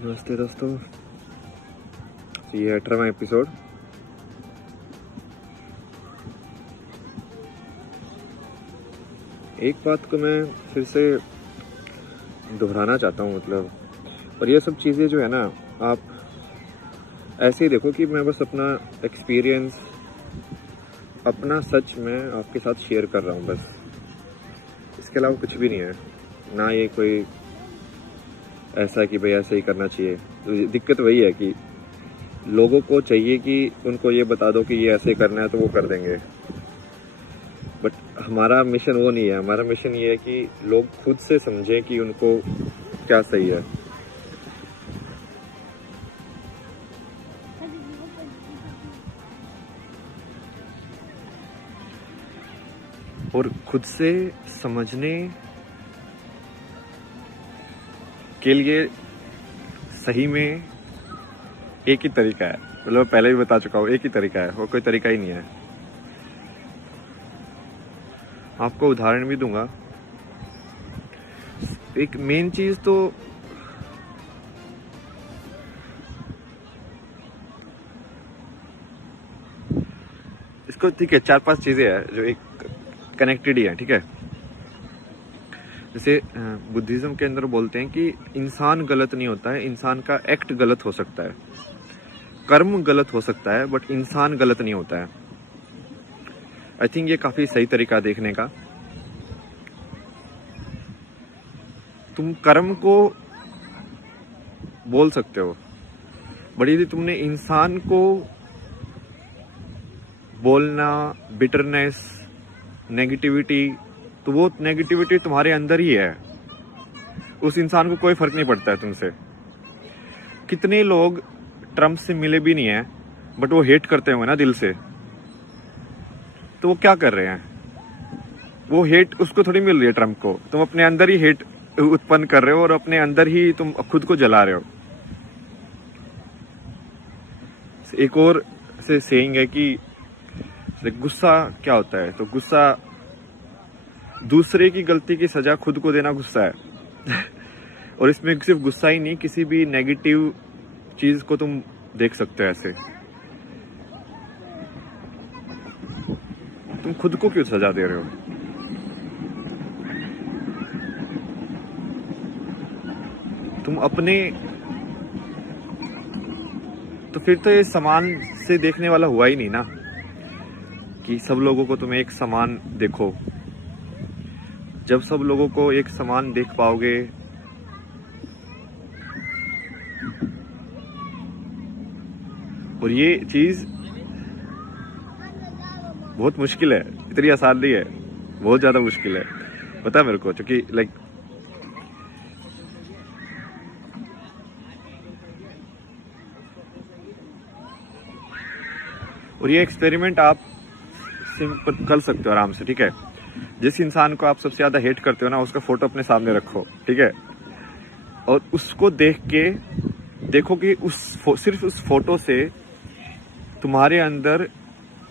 नमस्ते दोस्तों, ये 18वां एपिसोड। एक बात को मैं फिर से दोहराना चाहता हूँ, मतलब, और ये सब चीज़ें जो है ना, आप ऐसे ही देखो कि मैं बस अपना एक्सपीरियंस, अपना सच मैं आपके साथ शेयर कर रहा हूँ बस। इसके अलावा कुछ भी नहीं है। ना ये कोई ऐसा कि भाई ऐसे ही करना चाहिए। तो दिक्कत वही है कि लोगों को चाहिए कि उनको ये बता दो कि ये ऐसे करना है तो वो कर देंगे, बट हमारा मिशन वो नहीं है। हमारा मिशन ये है कि लोग खुद से समझें कि उनको क्या सही है, और खुद से समझने के लिए सही में एक ही तरीका है। मतलब पहले भी बता चुका हूँ, एक ही तरीका है, वो कोई तरीका ही नहीं है। आपको उदाहरण भी दूंगा। एक मेन चीज तो इसको, ठीक है, 4-5 चीजें हैं जो एक कनेक्टेड ही है, ठीक है। जैसे बुद्धिज्म के अंदर बोलते हैं कि इंसान गलत नहीं होता है, इंसान का एक्ट गलत हो सकता है, कर्म गलत हो सकता है, बट इंसान गलत नहीं होता है। आई थिंक ये काफी सही तरीका देखने का। तुम कर्म को बोल सकते हो, बट यदि तुमने इंसान को बोलना, बिटरनेस, नेगेटिविटी, तो वो नेगेटिविटी तुम्हारे अंदर ही है। उस इंसान को कोई फर्क नहीं पड़ता है तुमसे। कितने लोग ट्रम्प से मिले भी नहीं है, बट वो हेट करते होंगे ना दिल से, तो वो क्या कर रहे हैं? वो हेट उसको थोड़ी मिल रही है, ट्रम्प को। तुम अपने अंदर ही हेट उत्पन्न कर रहे हो और अपने अंदर ही तुम खुद को जला रहे हो। एक और से सेइंग है कि गुस्सा क्या होता है, तो गुस्सा दूसरे की गलती की सजा खुद को देना गुस्सा है। और इसमें सिर्फ गुस्सा ही नहीं, किसी भी नेगेटिव चीज को तुम देख सकते हो ऐसे। तुम खुद को क्यों सजा दे रहे हो? तुम अपने, तो फिर तो ये समान से देखने वाला हुआ ही नहीं ना, कि सब लोगों को तुम एक समान देखो। जब सब लोगों को एक समान देख पाओगे, और ये चीज बहुत मुश्किल है, इतनी आसान नहीं है, बहुत ज्यादा मुश्किल है, पता है मेरे को, क्योंकि लाइक और ये एक्सपेरिमेंट आप सिंपल कर सकते हो आराम से, ठीक है। जिस इंसान को आप सबसे ज्यादा हेट करते हो ना, उसका फोटो अपने सामने रखो, ठीक है, और उसको देख के देखो कि सिर्फ उस फोटो से तुम्हारे अंदर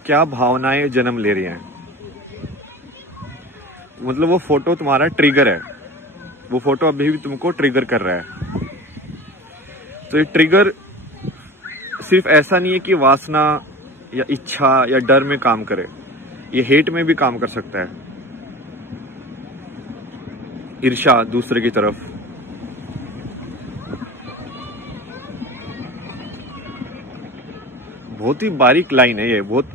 क्या भावनाएं जन्म ले रही हैं। मतलब वो फोटो तुम्हारा ट्रिगर है, वो फोटो अभी भी तुमको ट्रिगर कर रहा है। तो ये ट्रिगर सिर्फ ऐसा नहीं है कि वासना या इच्छा या डर में काम करे, ये हेट में भी काम कर सकता है। ईर्ष्या दूसरे की तरफ, बहुत ही बारीक लाइन है ये, बहुत।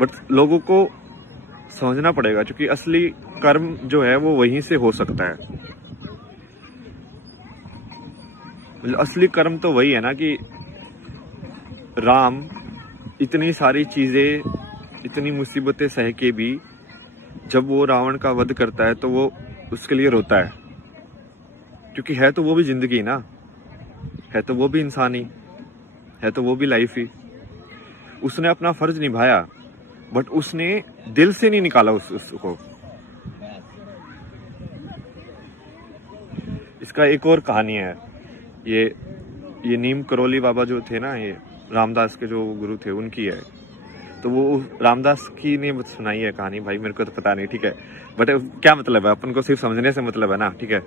बट लोगों को समझना पड़ेगा, क्योंकि असली कर्म जो है वो वहीं से हो सकता है। असली कर्म तो वही है ना कि राम इतनी सारी चीजें, इतनी मुसीबतें सह के भी जब वो रावण का वध करता है तो वो उसके लिए रोता है, क्योंकि है तो वो भी जिंदगी ना, है तो वो भी इंसान ही, है तो वो भी लाइफ ही। उसने अपना फर्ज निभाया, बट उसने दिल से नहीं निकाला उसको। इसका एक और कहानी है। ये नीम करोली बाबा जो थे ना, ये रामदास के जो गुरु थे, उनकी है। तो वो रामदास की ने सुनाई है कहानी, भाई मेरे को तो पता नहीं, ठीक है, बट क्या मतलब है, अपन को सिर्फ समझने से मतलब है ना, ठीक है।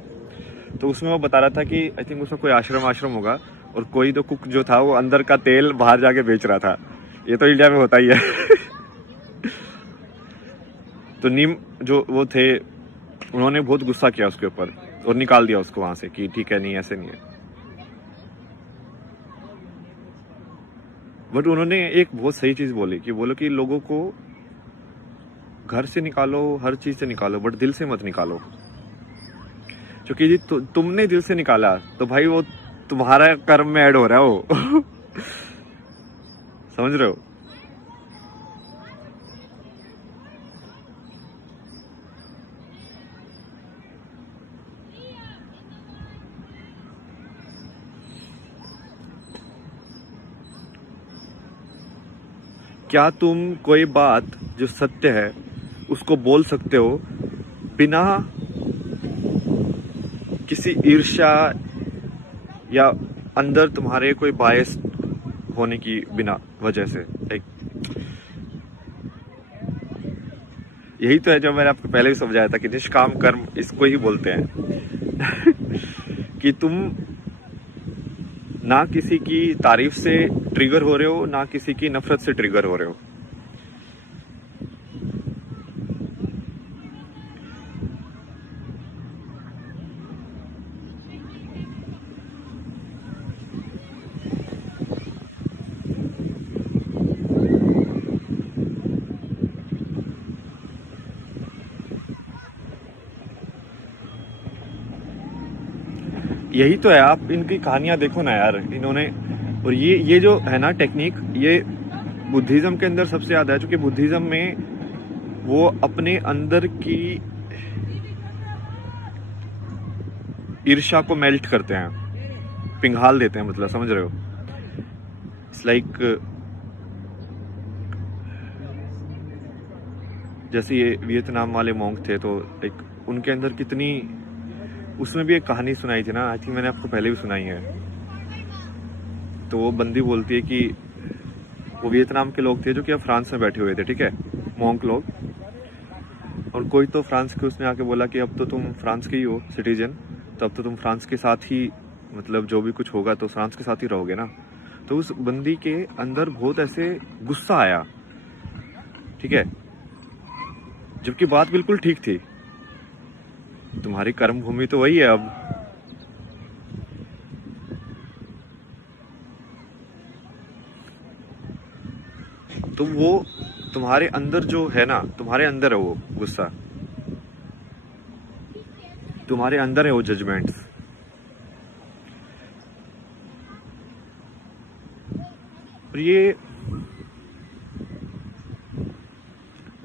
तो उसमें वो बता रहा था कि आई थिंक उसमें कोई आश्रम होगा, और कोई तो कुक जो था वो अंदर का तेल बाहर जाके बेच रहा था। ये तो इंडिया में होता ही है। तो नीम जो वो थे, उन्होंने बहुत गुस्सा किया उसके ऊपर और निकाल दिया उसको वहां से कि ठीक है, नहीं ऐसे नहीं है। बट उन्होंने एक बहुत सही चीज बोली कि बोलो कि लोगों को घर से निकालो, हर चीज से निकालो, बट दिल से मत निकालो। क्योंकि जी तुमने दिल से निकाला तो भाई वो तुम्हारा कर्म में ऐड हो रहा है वो। समझ रहे हो? क्या तुम कोई बात जो सत्य है उसको बोल सकते हो बिना किसी ईर्ष्या या अंदर तुम्हारे कोई बायस होने की बिना वजह से? लाइक यही तो है जो मैंने आपको पहले भी समझाया था कि निष्काम कर्म इसको ही बोलते हैं। कि तुम ना किसी की तारीफ से ट्रिगर हो रहे हो, ना किसी की नफरत से ट्रिगर हो रहे हो। यही तो है, आप इनकी कहानियां देखो ना यार, इन्होंने, और ये जो है ना टेक्निक, ये बुद्धिज्म के अंदर सबसे ज्यादा है। क्योंकि बुद्धिज्म में वो अपने अंदर की ईर्ष्या को मेल्ट करते हैं, पिघाल देते हैं, मतलब समझ रहे हो? इट्स लाइक जैसे ये वियतनाम वाले मॉन्क थे, तो लाइक उनके अंदर कितनी, उसमें भी एक कहानी सुनाई थी ना, आई थिंक मैंने आपको पहले भी सुनाई है। तो वो बंदी बोलती है कि वो वियतनाम के लोग थे जो कि अब फ्रांस में बैठे हुए थे, ठीक है, मॉन्क लोग। और कोई तो फ्रांस के उसने आके बोला कि अब तो तुम फ्रांस के ही हो सिटीजन, तो अब तो तुम फ्रांस के साथ ही, मतलब जो भी कुछ होगा तो फ्रांस के साथ ही रहोगे ना। तो उस बंदी के अंदर बहुत ऐसे गुस्सा आया, ठीक है, जबकि बात बिल्कुल ठीक थी। तुम्हारी कर्म भूमि तो वही है अब। तो वो तुम्हारे अंदर जो है ना, तुम्हारे अंदर है वो गुस्सा, तुम्हारे अंदर है वो जजमेंट्स। और ये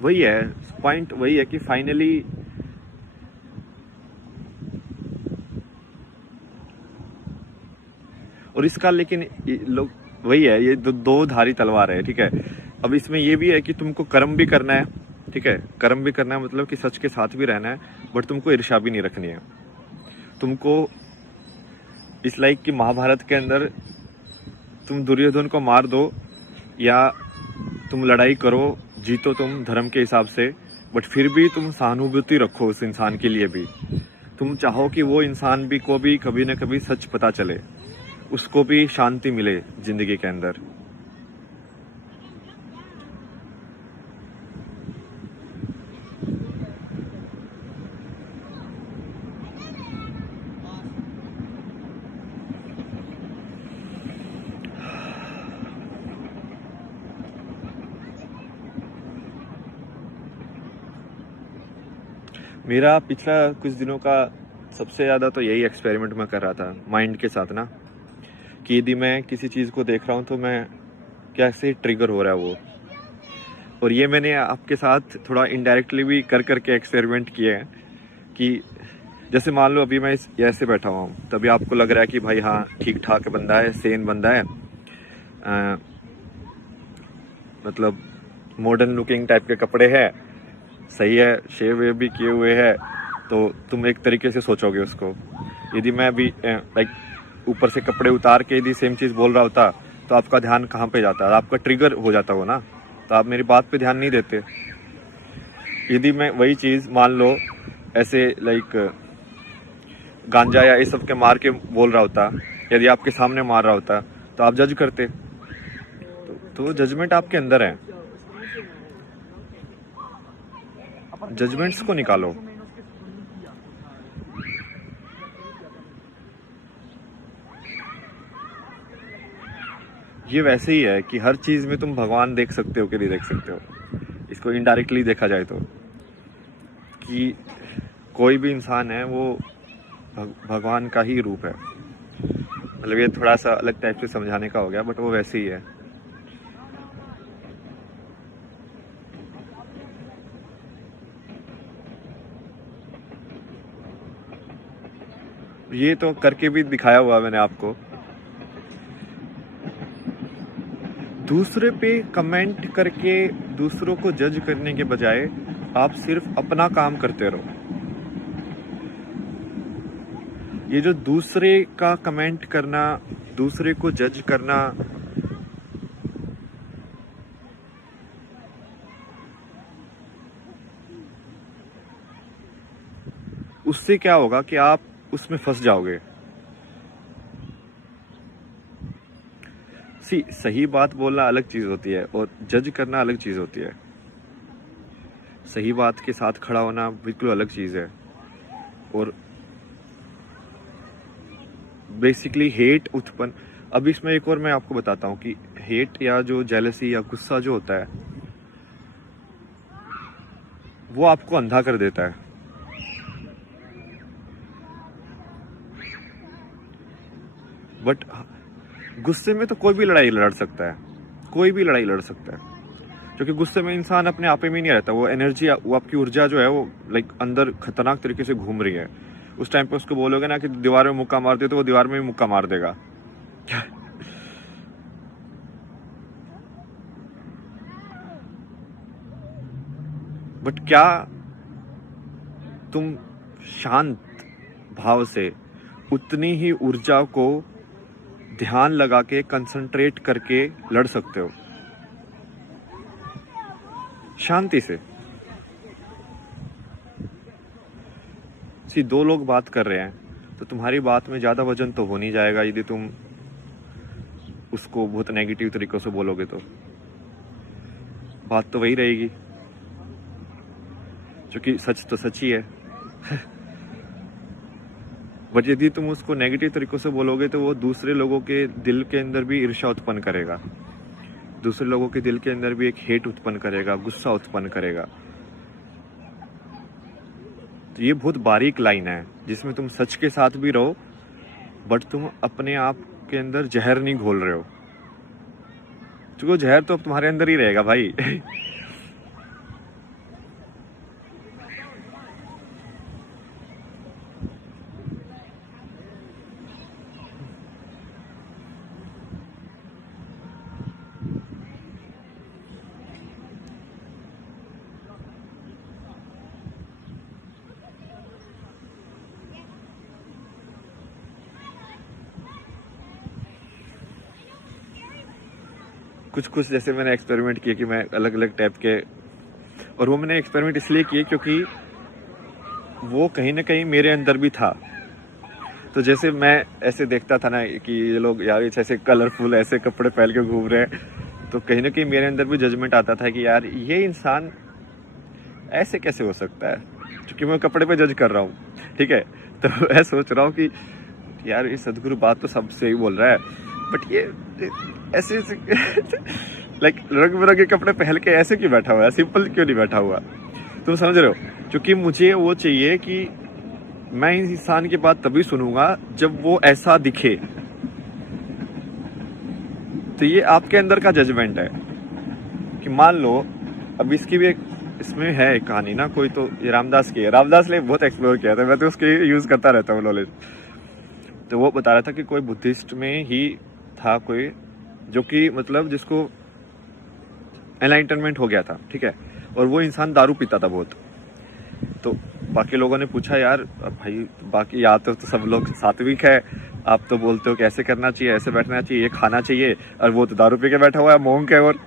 वही है, पॉइंट वही है कि फाइनली और इसका, लेकिन लोग वही है, ये दो धारी तलवार है, ठीक है। अब इसमें ये भी है कि तुमको कर्म भी करना है, ठीक है, कर्म भी करना है, मतलब कि सच के साथ भी रहना है, बट तुमको ईर्ष्या भी नहीं रखनी है। तुमको इस लाइक कि महाभारत के अंदर तुम दुर्योधन को मार दो या तुम लड़ाई करो, जीतो तुम धर्म के हिसाब से, बट फिर भी तुम सहानुभूति रखो उस इंसान के लिए भी। तुम चाहो कि वो इंसान भी को भी कभी ना कभी सच पता चले, उसको भी शांति मिले जिंदगी के अंदर। मेरा पिछला कुछ दिनों का सबसे ज़्यादा तो यही एक्सपेरिमेंट मैं कर रहा था माइंड के साथ ना, कि यदि मैं किसी चीज़ को देख रहा हूँ तो मैं कैसे ट्रिगर हो रहा है वो। और ये मैंने आपके साथ थोड़ा इनडायरेक्टली भी कर करके एक्सपेरिमेंट किए हैं कि जैसे मान लो अभी मैं ऐसे बैठा हुआ हूँ, तभी आपको लग रहा है कि भाई हाँ ठीक ठाक बंदा है, सेन बंदा है, मतलब मॉडर्न लुकिंग टाइप के कपड़े हैं, सही है, शेव वेव भी किए हुए हैं, तो तुम एक तरीके से सोचोगे उसको। यदि मैं भी लाइक ऊपर से कपड़े उतार के यदि सेम चीज़ बोल रहा होता तो आपका ध्यान कहाँ पे जाता है, आपका ट्रिगर हो जाता हो ना, तो आप मेरी बात पे ध्यान नहीं देते। यदि मैं वही चीज़ मान लो ऐसे लाइक गांजा या इस सब के मार के बोल रहा होता, यदि आपके सामने मार रहा होता तो आप जज करते। तो जजमेंट आपके अंदर है, जजमेंट्स को निकालो। ये वैसे ही है कि हर चीज में तुम भगवान देख सकते हो कि नहीं देख सकते हो। इसको इनडायरेक्टली देखा जाए तो कि कोई भी इंसान है वो भगवान का ही रूप है। मतलब ये थोड़ा सा अलग टाइप से समझाने का हो गया, बट वो वैसे ही है। ये तो करके भी दिखाया हुआ मैंने आपको। दूसरे पे कमेंट करके दूसरों को जज करने के बजाय आप सिर्फ अपना काम करते रहो। ये जो दूसरे का कमेंट करना, दूसरे को जज करना, उससे क्या होगा कि आप उसमें फंस जाओगे। सही बात बोलना अलग चीज होती है और जज करना अलग चीज होती है। सही बात के साथ खड़ा होना बिल्कुल अलग चीज है। और बेसिकली हेट उत्पन्न, अब इसमें एक और मैं आपको बताता हूँ कि हेट या जो जेलसी या गुस्सा जो होता है वो आपको अंधा कर देता है। बट गुस्से में तो कोई भी लड़ाई लड़ सकता है, कोई भी लड़ाई लड़ सकता है, क्योंकि गुस्से में इंसान अपने आप में नहीं रहता। वो एनर्जी, वो आपकी ऊर्जा जो है वो लाइक अंदर खतरनाक तरीके से घूम रही है। उस टाइम पे उसको बोलोगे ना कि दीवार में मुक्का मार दे, तो वो दीवार में भी मुक्का मार देगा। बट क्या तुम शांत भाव से उतनी ही ऊर्जा को ध्यान लगा के कंसंट्रेट करके लड़ सकते हो शांति से? दो लोग बात कर रहे हैं तो तुम्हारी बात में ज्यादा वजन तो हो नहीं जाएगा यदि तुम उसको बहुत नेगेटिव तरीकों से बोलोगे। तो बात तो वही रहेगी, क्योंकि सच तो सच ही है। बट यदि तुम उसको नेगेटिव तरीकों से बोलोगे तो वो दूसरे लोगों के दिल के अंदर भी ईर्ष्या उत्पन्न करेगा, दूसरे लोगों के दिल के अंदर भी एक हेट उत्पन्न करेगा, गुस्सा उत्पन्न करेगा। तो ये बहुत बारीक लाइन है जिसमें तुम सच के साथ भी रहो बट तुम अपने आप के अंदर जहर नहीं घोल रहे हो, क्योंकि वो जहर तो अब तुम्हारे अंदर ही रहेगा भाई। कुछ कुछ जैसे मैंने एक्सपेरिमेंट किए कि मैं अलग अलग टाइप के, और वो मैंने एक्सपेरिमेंट इसलिए किए क्योंकि वो कहीं ना कहीं मेरे अंदर भी था। तो जैसे मैं ऐसे देखता था ना कि ये लोग यार ऐसे कलरफुल ऐसे कपड़े पहन के घूम रहे हैं, तो कहीं ना कहीं मेरे अंदर भी जजमेंट आता था कि यार ये इंसान ऐसे कैसे हो सकता है, क्योंकि मैं कपड़े पे जज कर रहा हूँ। ठीक है, तो मैं सोच रहा हूँ कि यार ये सदगुरु बात तो सबसे ही बोल रहा है, बट ये ऐसे लाइक रंग बिरंगे कपड़े पहन के ऐसे क्यों बैठा हुआ है, सिंपल क्यों नहीं बैठा हुआ? तुम समझ रहे हो? क्योंकि मुझे वो चाहिए कि मैं इस इंसान की बात तभी सुनूंगा जब वो ऐसा दिखे। तो ये आपके अंदर का जजमेंट है कि मान लो, अब इसकी भी एक इसमें है एक कहानी ना, कोई तो ये रामदास की है, रामदास ने बहुत एक्सप्लोर किया था, मैं तो उसके यूज करता रहता हूँ नॉलेज। तो वो बता रहा था कि कोई बुद्धिस्ट में ही था कोई जो कि मतलब जिसको एनलाइटनमेंट हो गया था, ठीक है, और वो इंसान दारू पीता था बहुत। तो बाकी लोगों ने पूछा यार भाई बाकी या तो सब लोग सात्विक है, आप तो बोलते हो कि ऐसे करना चाहिए, ऐसे बैठना चाहिए, ये खाना चाहिए, और वो तो दारू पी के बैठा हुआ है, मोंक है। और